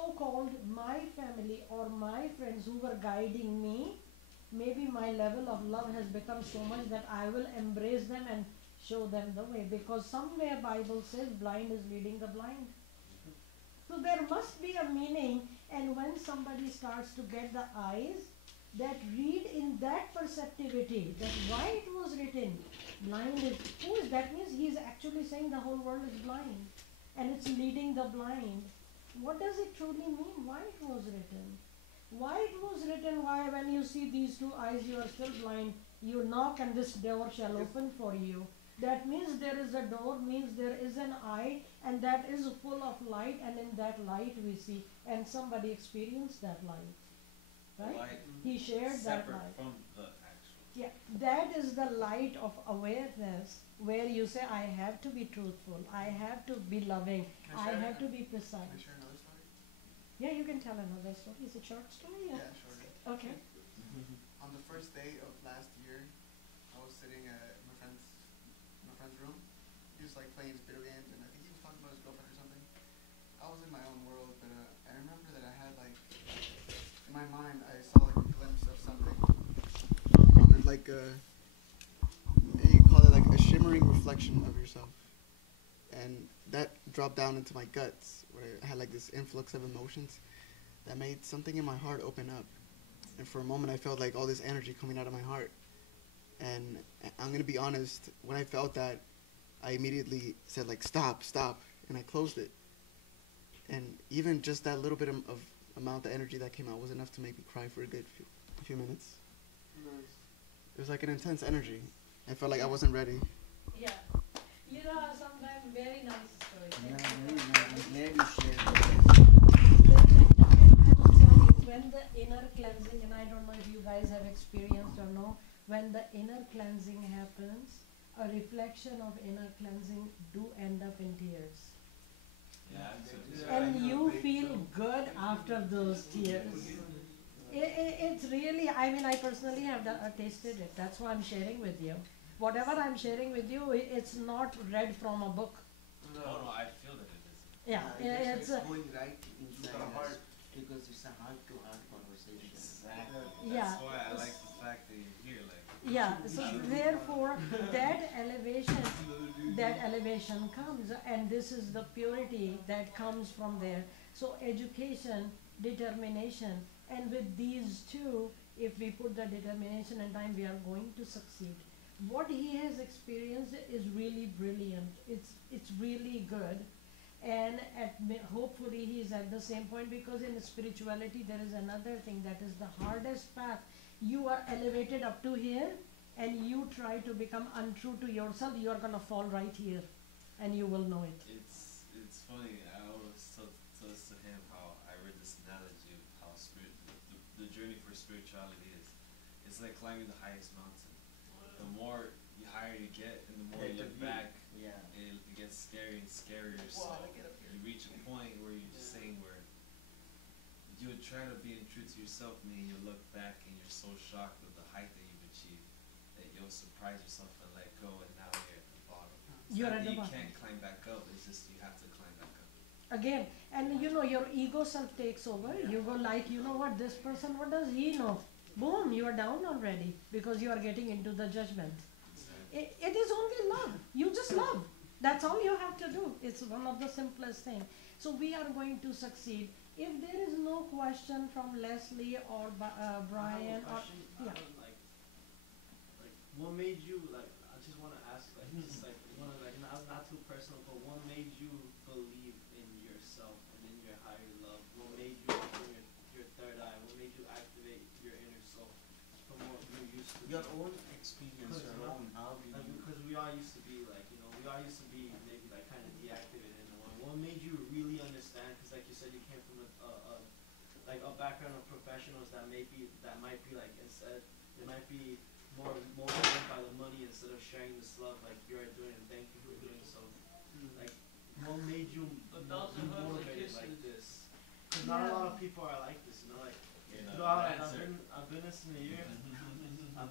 so-called my family or my friends who were guiding me, maybe my level of love has become so much that I will embrace them and show them the way, because somewhere Bible says blind is leading the blind. So there must be a meaning, and when somebody starts to get the eyes that read in that perceptivity, that why it was written, blind is, who is, that means he is actually saying the whole world is blind, and it's leading the blind. What does it truly mean? Why it was written? Why it was written? Why when you see these two eyes you are still blind, you knock and this door shall open for you. That means there is a door, means there is an eye, and that is full of light, and in that light we see, and somebody experienced that light. Right? Light he shared that separate light. from the actual. Yeah, that is the light of awareness where you say, I have to be truthful, I have to be loving, I have to be Can I precise. share another story? Yeah, you can tell another story. Is it short story? Yeah, sure. Okay. On the first day of last year, I was sitting at my friend's room. He was like playing his video games, and I think he was talking about his girlfriend or something. I was in my own world, but I remember that I had like in my mind I saw like a glimpse of something, and like you call it like a shimmering reflection of yourself, and that dropped down into my guts where I had like this influx of emotions that made something in my heart open up. And for a moment, I felt like all this energy coming out of my heart. And I'm gonna be honest, when I felt that, I immediately said like, stop, stop, and I closed it. And even just that little bit of amount of energy that came out was enough to make me cry for a good few minutes. Nice. It was like an intense energy. I felt like I wasn't ready. Yeah. You know, sometimes very nice story. Yeah, I'm glad you shared. When the inner cleansing, and I don't know if you guys have experienced or no, when the inner cleansing happens, a reflection of inner cleansing do end up in tears. Yeah, And you feel good after those tears. It's really, I mean, I personally have tasted it. That's why I'm sharing with you. Whatever I'm sharing with you, it's not read from a book. No, I feel that it is. Yeah, It's going right inside the heart because it's a heart-to-heart conversation. Exactly. Yeah. That's why I like the fact that you're here. Like. yeah. So therefore, that elevation comes, and this is the purity that comes from there. So education, determination, and with these two, if we put the determination and time, we are going to succeed. What he has experienced is really brilliant. It's really good, and hopefully he is at the same point, because in spirituality there is another thing that is the hardest path. You are elevated up to here, and you try to become untrue to yourself, you are gonna fall right here, and you will know it. It's funny. I always tell this to him how I read this analogy of how the journey for spirituality is. It's like climbing the highest mountain. The more higher you get, and the more you look back, it gets scary and scarier. So you reach a point where you're just saying where you would try to be true to yourself, and then you look back and you're so shocked with the height that you've achieved that you'll surprise yourself and let go, and now you're at the bottom. It's You're not at that the you bottom. can't climb back up. It's just you have to climb back up. Again, and you know, your ego self takes over. You go like, you know what, this person, what does he know? Boom, you are down already, because you are getting into the judgment. It is only love. You just love. That's all you have to do. It's one of the simplest things. So we are going to succeed. If there is no question from Leslie or Brian, or yeah. Like, what made you, like, I just want to ask, like, just like, not too personal, but what made you believe in yourself and in your higher love? What made you open your third eye? What made you activate your inner soul from what you used to Your be? own experience, your own, how did you... Because we all used to be, like, you know, we all used to be maybe, like, kind of deactivated in a way. What made you really understand? Because, like you said, you came from a background of professionals that might be, like, instead, they might be more motivated by the money instead of sharing this love like you're doing, and thank you for doing so. Like, what made you be motivated like this? Because not a lot of people are like this, you know, like, I've been this in a year. I've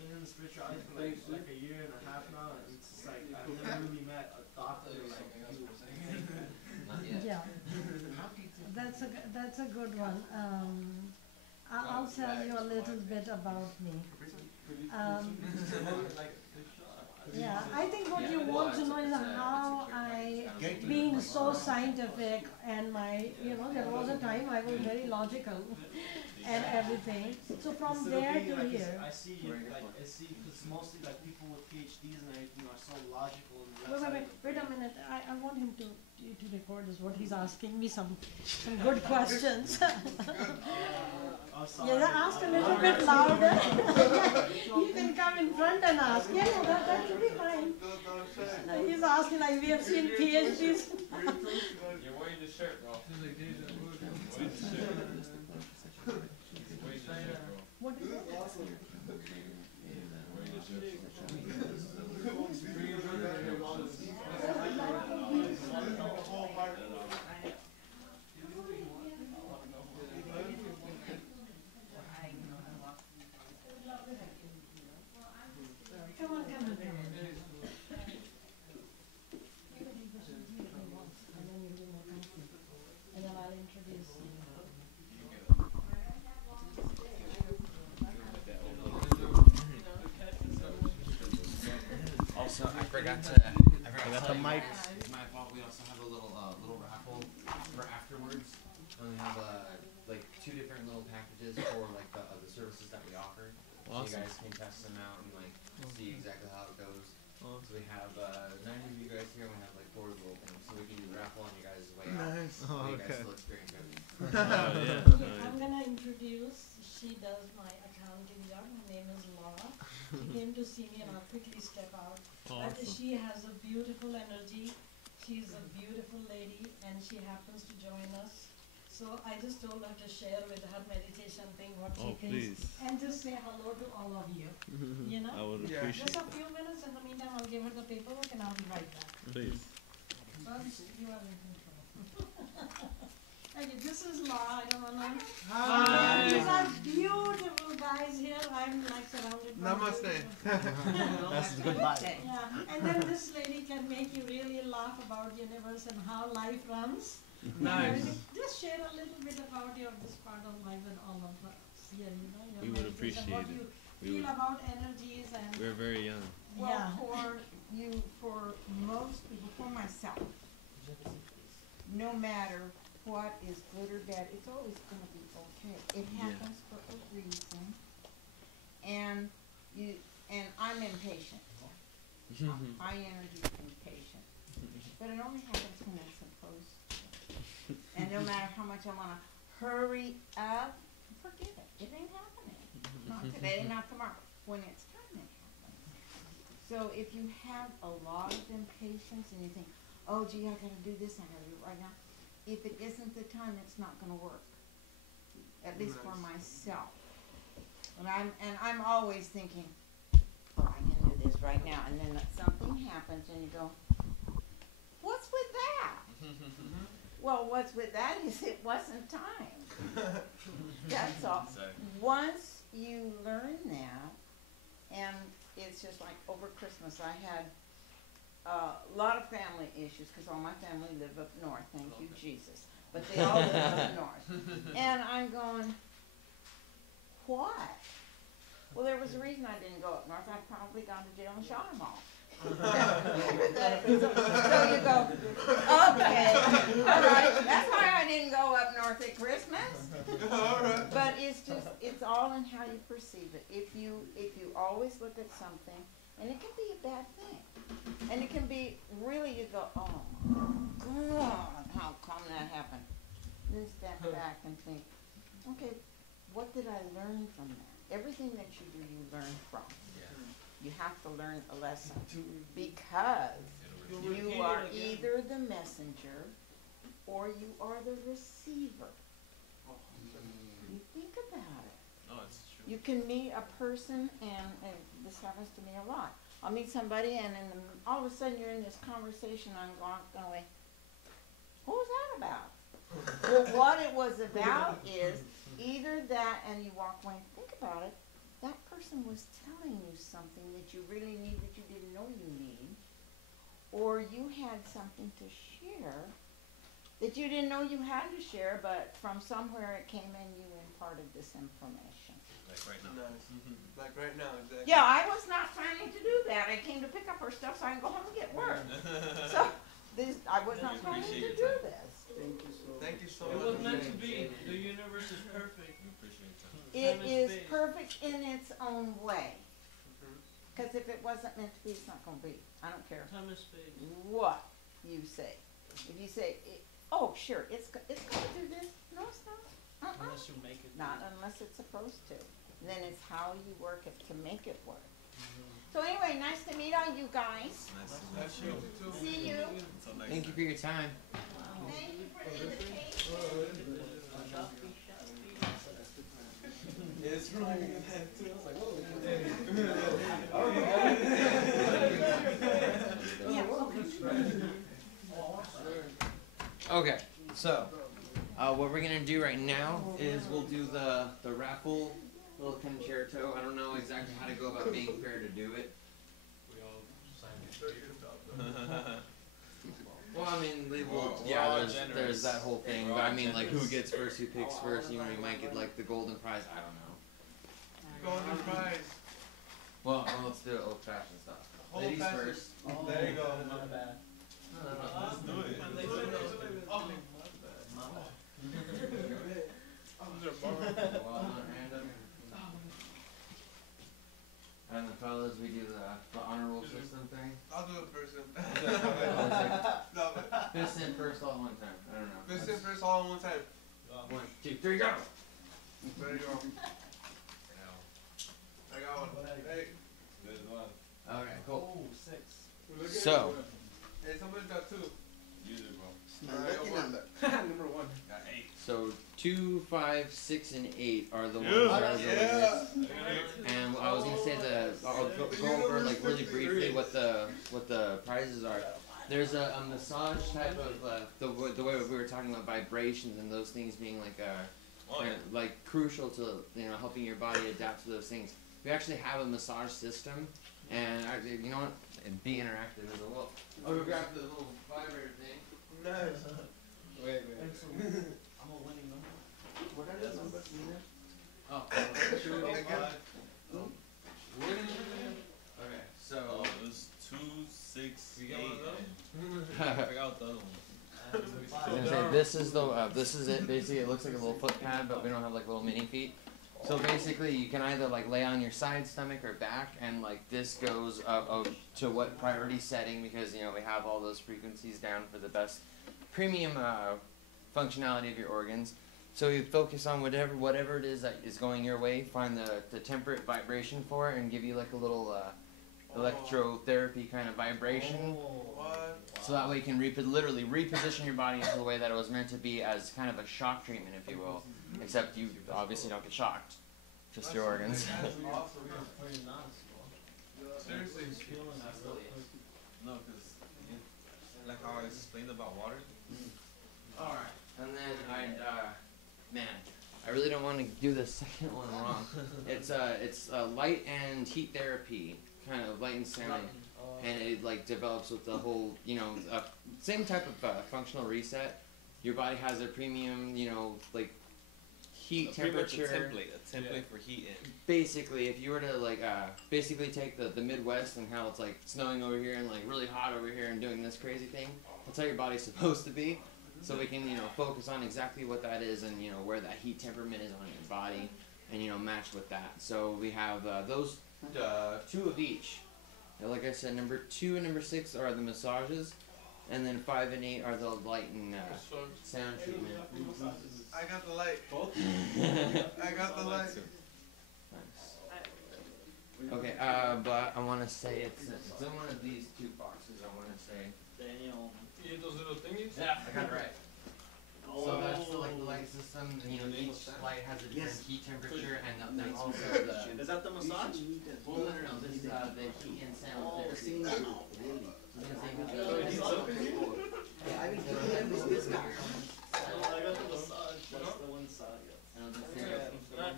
been in the spirituality for like a year and a half now, and it's just like I've never really met a doctor like you. Yeah. that's a good one. I'll tell you a little bit about me. Um, yeah, I think what you want to know is how I, being so scientific, and there was a time I was very logical and everything. So from So there being, to like, here. I see, because mostly like people with PhDs and everything are so logical. And Wait, that's wait, how wait, wait a minute. I want him to record this. What he's asking me some good questions. I'm sorry. Yeah, ask a little bit louder. You can come in front and ask. Yeah, no, that should be fine. No, he's asking, like, we have seen PhDs. You're wearing the shirt, bro. You're wearing the shirt. You're wearing the shirt, bro. What is it? Wearing the shirt. Come on. And then you'll be more comfortable. And then I'll introduce you. Also, I forgot to the mic. It's my fault. We also have a little raffle for afterwards. And we have like 2 different little packages for like the services that we offer. So you guys can test them out and like see exactly how it goes. So we have 9 of you guys here, and we have like 4 of the openings. So we can do raffle on you guys' way out. Nice. So you guys still experience everything. I'm gonna introduce. She does my accounting job. Her name is Laura. She came to see me, and I'll quickly step out. But she has a beautiful energy. She's a beautiful lady, and she happens to join us. So I just told her to share with her meditation thing what she thinks, and just say hello to all of you. You know, I would Yeah. appreciate just a few minutes. In the meantime, I'll give her the paperwork, and I'll be right back. Please. Well, you are in control. Okay, this is Laura. I don't know. Hi. These are beautiful guys here. I'm like surrounded by Namaste. beautiful- That's goodbye. Yeah, and then this lady can make you really laugh about universe and how life runs. Nice. Just share a little bit about this part of life with all of us here. Your We would meditation, appreciate what it. you We feel would. about energies and We're very young. yeah. For most people, for myself, no matter what is good or bad, it's always gonna be okay. It Yeah. happens for a reason. And I'm impatient. High energy impatient. But it only happens when it's supposed to. And no matter how much I wanna hurry up, forget it. It ain't happening. Not today, not tomorrow. When it's time, it happens. So if you have a lot of impatience and you think, oh gee, I gotta do this, I gotta do it right now. If it isn't the time, it's not gonna work. At least for myself. And I'm always thinking, oh, I can do this right now. And then something happens and you go, what's with that? Well, what's with that is it wasn't time. That's all. Exactly. Once you learn that, and it's just like over Christmas, I had a lot of family issues because all my family live up north. Thank you, Jesus. But they all live up north. And I'm going, what? Well, there was a reason I didn't go up north. I'd probably gone to jail and shot them all. So you go, okay, all right. That's why I didn't go up north at Christmas. But it's all in how you perceive it. If you always look at something, and it can be a bad thing, and it can be really, you go, oh my God, how come that happened? Then step back and think, okay, what did I learn from that? Everything that you do, you learn from. You have to learn a lesson because you are either the messenger or you are the receiver. You think about it. No, it's true. You can meet a person, and this happens to me a lot. I'll meet somebody, and then all of a sudden you're in this conversation. I'm going, what was that about? Well, what it was about is either that, and you walk away and think about it. That person was telling you something that you really need that you didn't know you need, or you had something to share that you didn't know you had to share, but from somewhere it came in, you imparted this information. Like right now. Nice. Like right now, exactly. Yeah, I was not planning to do that. I came to pick up her stuff so I can go home and get work. So, I was not planning to Appreciate do your this. Thank you so It much. was meant to Jose. be. The universe is perfect. We appreciate that. It Time and is space. perfect in its own way. Mhm. Because if it wasn't meant to be, it's not going to be. I don't care Time and space. what you say. If you say, oh, sure, it's going to do this. No, it's not. Unless you make it. Not unless it's supposed to. Then it's how you work it to make it work. So anyway, nice to meet all you guys. Nice to Nice meet to you. meet you too. See you. Until next Thank you time. for your time. Thank you for the invitation. It's really that too. I was like, whoa. Okay, so what we're gonna do right now is we'll do the raffle little concerto. I don't know exactly how to go about being fair to do it. Well, I mean, We're all there's generous. that whole thing, We're but all I mean, like, who generous. gets first, who picks first, you know, you might get, like, the golden prize, I don't know. Golden prize. Well, let's do old-fashioned stuff. Whole Ladies fashioned. first. There you go. My bad. Let's do it. Go out on random. And the fellas, we do the honor roll system thing. I'll do it first. Fist No, but in first all at one time, I don't know. this is first all at one time. 1, 2, 3, go! There you go. I got one. Hey, Good one. Okay, cool. Oh, 6. look at So, it. Hey, somebody's got two. You do, bro. Alright, go for it. Number one. Got 8. so 2, 5, 6, and 8 are the ones Yeah. that are the Yeah. winners. And I was gonna say I'll go over like really briefly what the prizes are. There's a massage type of the way we were talking about vibrations and those things being like Oh, yeah. like crucial to helping your body adapt to those things. We actually have a massage system, and actually, you know what? It'd be interactive as well. I'll go grab the little vibrator thing. Nice. Wait. I'm a winning number. What are the numbers, Nina? Oh, Thank you. okay, so. Oh, it was 2, 6, You 8. got one of I forgot the other one. I was gonna say, this is it. Basically, it looks like a little foot pad, but we don't have like little mini feet. So basically, you can either like lay on your side, stomach, or back, and like this goes to what priority setting, because we have all those frequencies down for the best premium functionality of your organs. So you focus on whatever it is that is going your way. Find the temperate vibration for it, and give you like a little electrotherapy kind of vibration. What? So that way you can literally reposition your body into the way that it was meant to be, as kind of a shock treatment, if you will. Except you obviously don't get shocked, just your organs. That's awesome. Pretty nice, bro. Seriously. Just feeling that stuff. No, because, like how I explained about water. Alright, and then I really don't want to do the second one wrong. It's light and heat therapy, kind of light and sound. And it like develops with the whole, same type of functional reset. Your body has a premium, like heat Pretty much temperature. a template for heat in. Basically, if you were to like basically take the Midwest and how it's like snowing over here and like really hot over here and doing this crazy thing, that's how your body's supposed to be. So we can focus on exactly what that is and where that heat temperament is on your body, and match with that. So we have those 2 of each. And like I said, number 2 and number 6 are the massages, and then 5 and 8 are the light and sound treatment. I got the light. I got the light. Nice. Okay, but I want to say it's in one of these 2 boxes. I want to say. Daniel. Those little thingies? Yeah, I got it right. So that's the light system. Each light has a different heat temperature, and then also the. Is that the massage? Well, no, this is the heat and sound therapy. Really? I've been keeping them with this guy. I got the massage. That's the one side.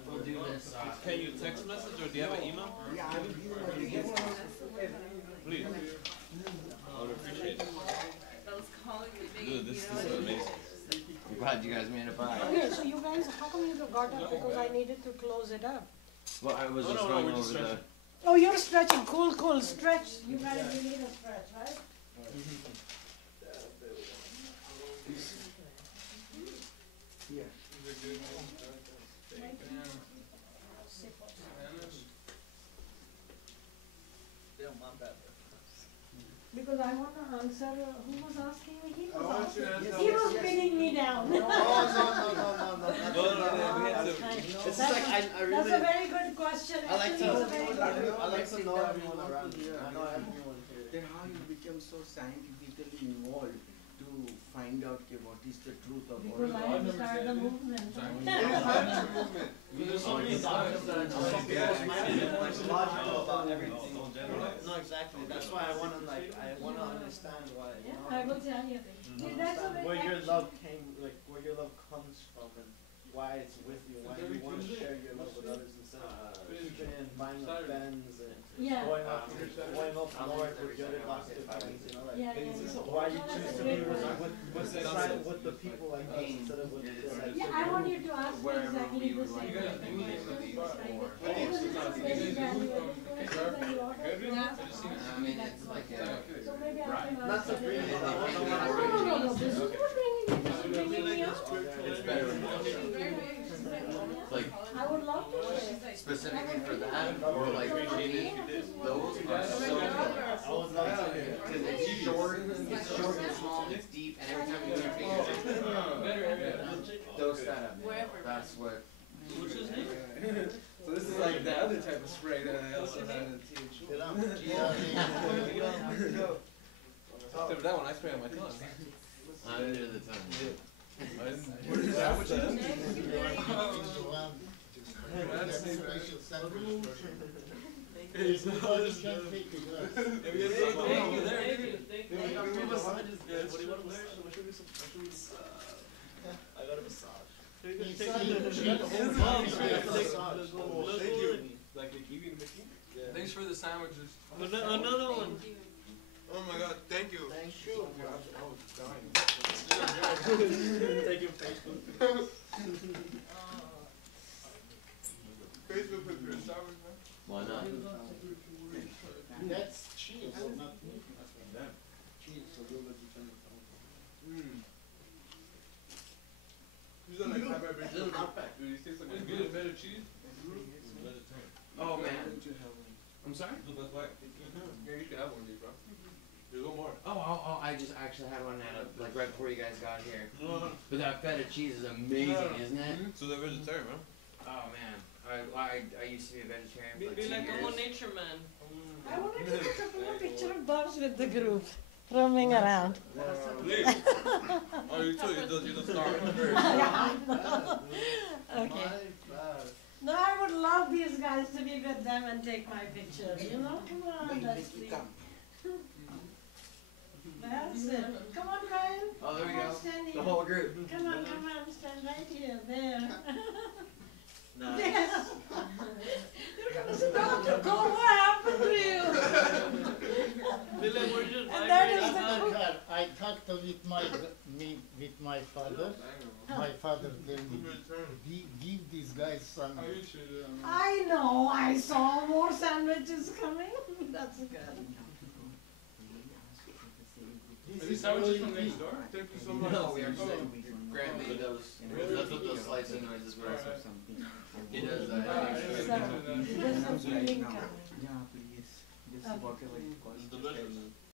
We'll do this. Can you text message or do you have an email? Yeah, I've been keeping them with this guy. Please. I would appreciate it. Those calling me. Dude, this is amazing. Okay, so you guys, how come you got up? Because I needed to close it up. Well, I was No, just no, no, going we're over just the. stretching. Oh, you're stretching. Cool, cool. Stretch. You guys, you need a stretch, right? Yeah. Because I want to answer, who was asking me? He was want asking. you to answer He yes, was yes. pinning me down. No, no, no. we had to. It's just like I That's really. a very good question. I like Actually, to. it's a very good I like to Sit know down, everyone you around want to me. hear. I know everyone here. Then how you become so scientifically involved to find out okay, what is the truth of Because I all have started the movement. There's so many doctrines that are just so close-minded and like logical about everything. Don't generalize. No, exactly. That's why I wanna understand why. You Yeah, know? I will tell you. See, that's a Understand very where your actually- love came, like where your love comes from, and why it's with you, why you want to share your love with others instead of keeping it and buying a Benz and Yeah. going up north with your other gospel friends, you know, like Yeah, yeah, yeah. why you No, choose that's to a be great question. with the people like us instead of with the like. Yeah, I want you to ask me Wherever exactly we the would same like to thing. immediately Because before. it's a very valuable question and you ought to ask I mean, it's like a. So maybe I Right. can Not answer to bring it. it up. No, this is not bringing me, this is bringing me up. It's better when like I would love to share. specifically for that, or like for me, those are so good. I would love to. Because it's short and small, and it's deep, and every time you do it, those that up. That's what. So this is like the other type of spray that I also had in THC. Except for that one, I spray on my tongue. Under the tongue. What is that? What's that? I got a massage. Like the kiwi machine? Thanks for the sandwiches. Another one. Oh my god, thank you. Thank you. I was dying. Take your Facebook. Facebook picture of sandwich, man. Why not? That's cheese, not meat. Cheese, so we'll let you turn it on. These are like high Little outback. Dude, these taste like a good better cheese. Oh man. I'm sorry? Yeah, you can have one of these, bro. There's one more. Oh, I just actually had one like right before you guys got here. But that feta cheese is amazing, isn't it? So they're vegetarian, bro. Oh man, I used to be a vegetarian for like 2 years. nature man. I wanted to take a couple of picture of Bubs with the group roaming around. Please. Oh, you too. You don't start. Okay. No, I would love these guys to be with them and take my picture, you know? Come on, let's see. That's it. Come on, Ryan. Oh, there we Come on, go. stand The here. whole group. Come on, stand right here, there. Nice. There. They're gonna start to go, what happened to you? And that is the cook. I talked with my father. My father told me, give these guys some. I know, I saw more sandwiches coming. That's good. Are these sandwiches from next door? Thank you so much. No, we actually Grant made those. That's what those slicing noises were. He does So, that. there's some feeling coming. Yeah, please. Just Okay. whatever it costs. It's delicious.